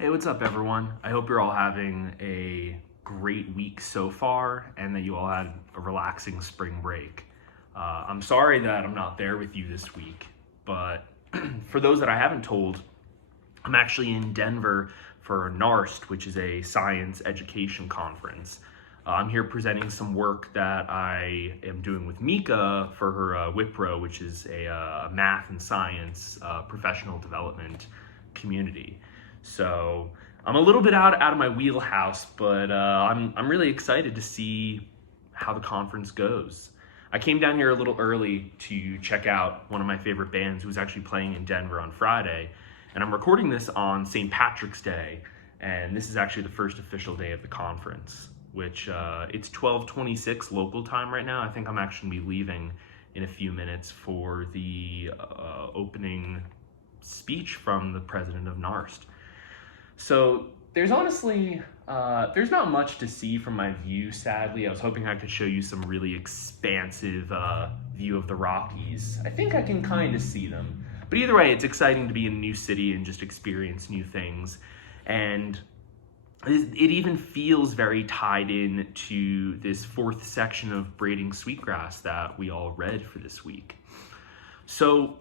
Hey, what's up, everyone? I hope you're all having a great week so far and that you all had a relaxing spring break. I'm sorry that I'm not there with you this week, but for those that I haven't told, I'm actually in Denver for NARST, which is a science education conference. I'm here presenting some work that I am doing with Mika for her WIPRO, which is a math and science professional development community. So I'm a little bit out of my wheelhouse, but I'm really excited to see how the conference goes. I came down here a little early to check out one of my favorite bands who was actually playing in Denver on Friday, and I'm recording this on St. Patrick's Day, and this is actually the first official day of the conference, which it's 12:26 local time right now. I think I'm actually gonna be leaving in a few minutes for the opening speech from the president of NARST. So there's honestly, there's not much to see from my view, sadly. I was hoping I could show you some really expansive view of the Rockies. I think I can kind of see them. But either way, it's exciting to be in a new city and just experience new things. And it even feels very tied in to this fourth section of Braiding Sweetgrass that we all read for this week. So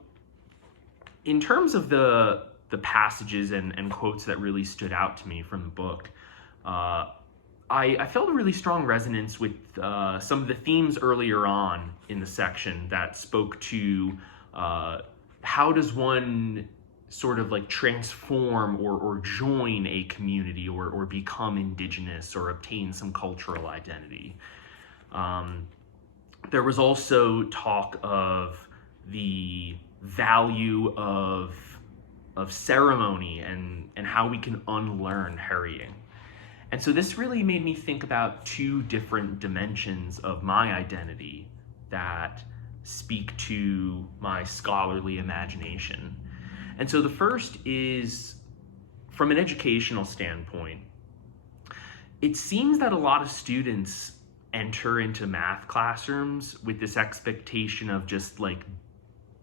in terms of the passages and quotes that really stood out to me from the book, I felt a really strong resonance with some of the themes earlier on in the section that spoke to how does one sort of like transform or join a community or become indigenous or obtain some cultural identity. There was also talk of the value of ceremony and how we can unlearn hurrying. And so this really made me think about two different dimensions of my identity that speak to my scholarly imagination. And so the first is, from an educational standpoint, it seems that a lot of students enter into math classrooms with this expectation of just like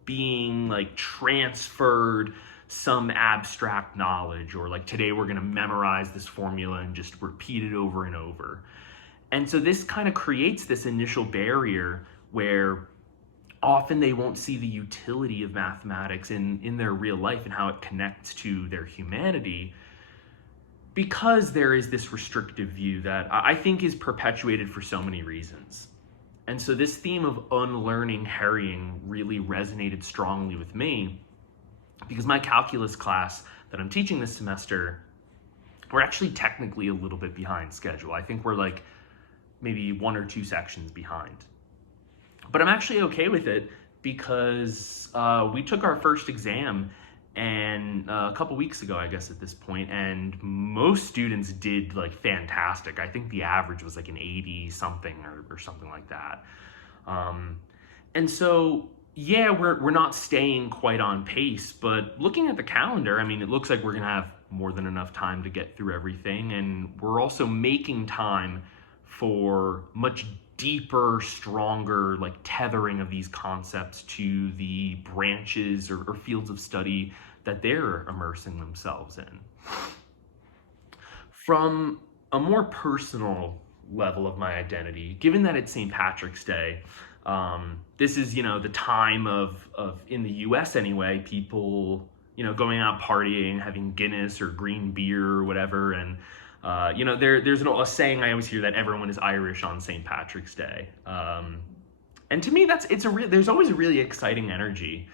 being like transferred some abstract knowledge, or like today we're going to memorize this formula and just repeat it over and over. And so this kind of creates this initial barrier where often they won't see the utility of mathematics in their real life and how it connects to their humanity, because there is this restrictive view that I think is perpetuated for so many reasons. And so this theme of unlearning hurrying really resonated strongly with me, because my calculus class that I'm teaching this semester, we're actually technically a little bit behind schedule. I think we're like maybe 1 or 2 sections behind. But I'm actually okay with it because we took our first exam and a couple weeks ago, I guess at this point, and most students did like fantastic. I think the average was like an 80 something or something like that. And so yeah, we're not staying quite on pace, but looking at the calendar, I mean, it looks like we're gonna have more than enough time to get through everything, and we're also making time for much deeper, stronger, like tethering of these concepts to the branches or fields of study that they're immersing themselves in. From a more personal level of my identity, given that it's St. Patrick's Day, this is, the time of in the US anyway, people, going out partying, having Guinness or green beer or whatever. And, there's a saying I always hear that everyone is Irish on St. Patrick's Day. And to me, there's always a really exciting energy.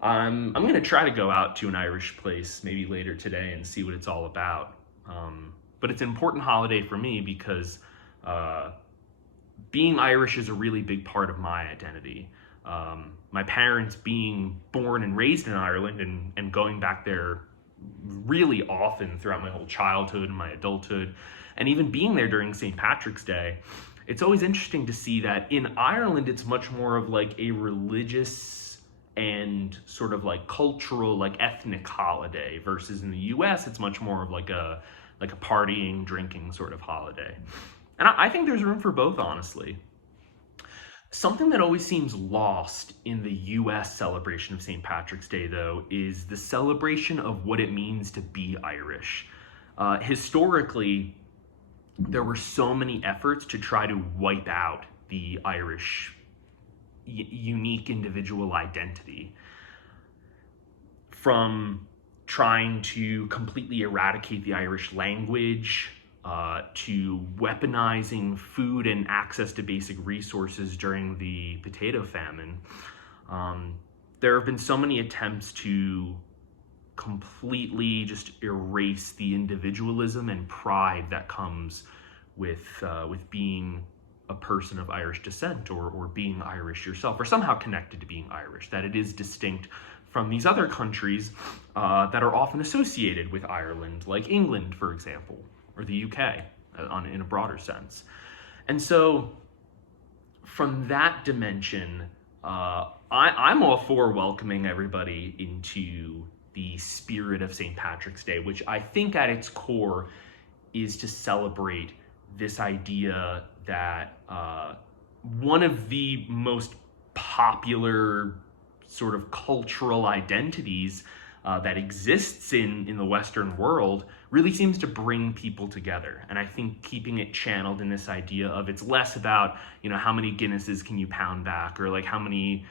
I'm going to try to go out to an Irish place maybe later today and see what it's all about. But it's an important holiday for me because, being Irish is a really big part of my identity. My parents being born and raised in Ireland and going back there really often throughout my whole childhood and my adulthood, and even being there during St. Patrick's Day, it's always interesting to see that in Ireland, it's much more of like a religious and sort of like cultural, like ethnic holiday, versus in the US, it's much more of like a partying, drinking sort of holiday. And I think there's room for both, honestly. Something that always seems lost in the US celebration of St. Patrick's Day, though, is the celebration of what it means to be Irish. Historically, there were so many efforts to try to wipe out the Irish unique individual identity, from trying to completely eradicate the Irish language, to weaponizing food and access to basic resources during the potato famine. There have been so many attempts to completely just erase the individualism and pride that comes with being a person of Irish descent, or being Irish yourself, or somehow connected to being Irish, that it is distinct from these other countries that are often associated with Ireland, like England, for example, or the UK in a broader sense. And so from that dimension, I'm all for welcoming everybody into the spirit of St. Patrick's Day, which I think at its core is to celebrate this idea that one of the most popular sort of cultural identities that exists in the Western world really seems to bring people together. And I think keeping it channeled in this idea of, it's less about, how many Guinnesses can you pound back, or like how many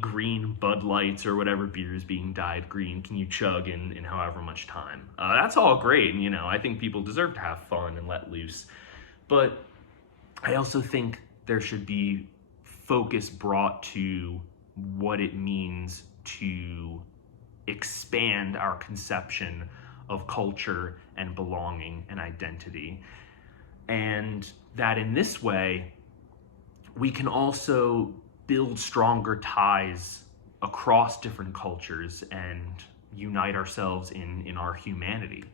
green Bud Lights or whatever beer is being dyed green can you chug in however much time. That's all great, and I think people deserve to have fun and let loose. But I also think there should be focus brought to what it means to expand our conception of culture and belonging and identity. And that in this way, we can also build stronger ties across different cultures and unite ourselves in our humanity.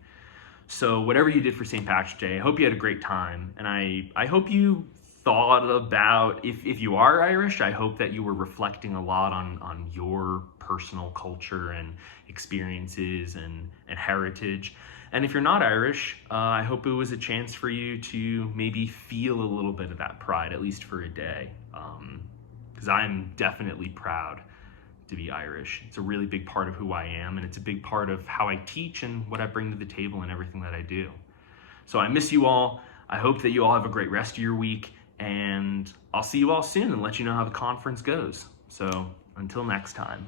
So whatever you did for St. Patrick's Day, I hope you had a great time. And I hope you thought about, if you are Irish, I hope that you were reflecting a lot on your personal culture and experiences and heritage. And if you're not Irish, I hope it was a chance for you to maybe feel a little bit of that pride, at least for a day. Because I'm definitely proud to be Irish. It's a really big part of who I am, and it's a big part of how I teach and what I bring to the table and everything that I do. So I miss you all. I hope that you all have a great rest of your week, and I'll see you all soon and let you know how the conference goes. So until next time.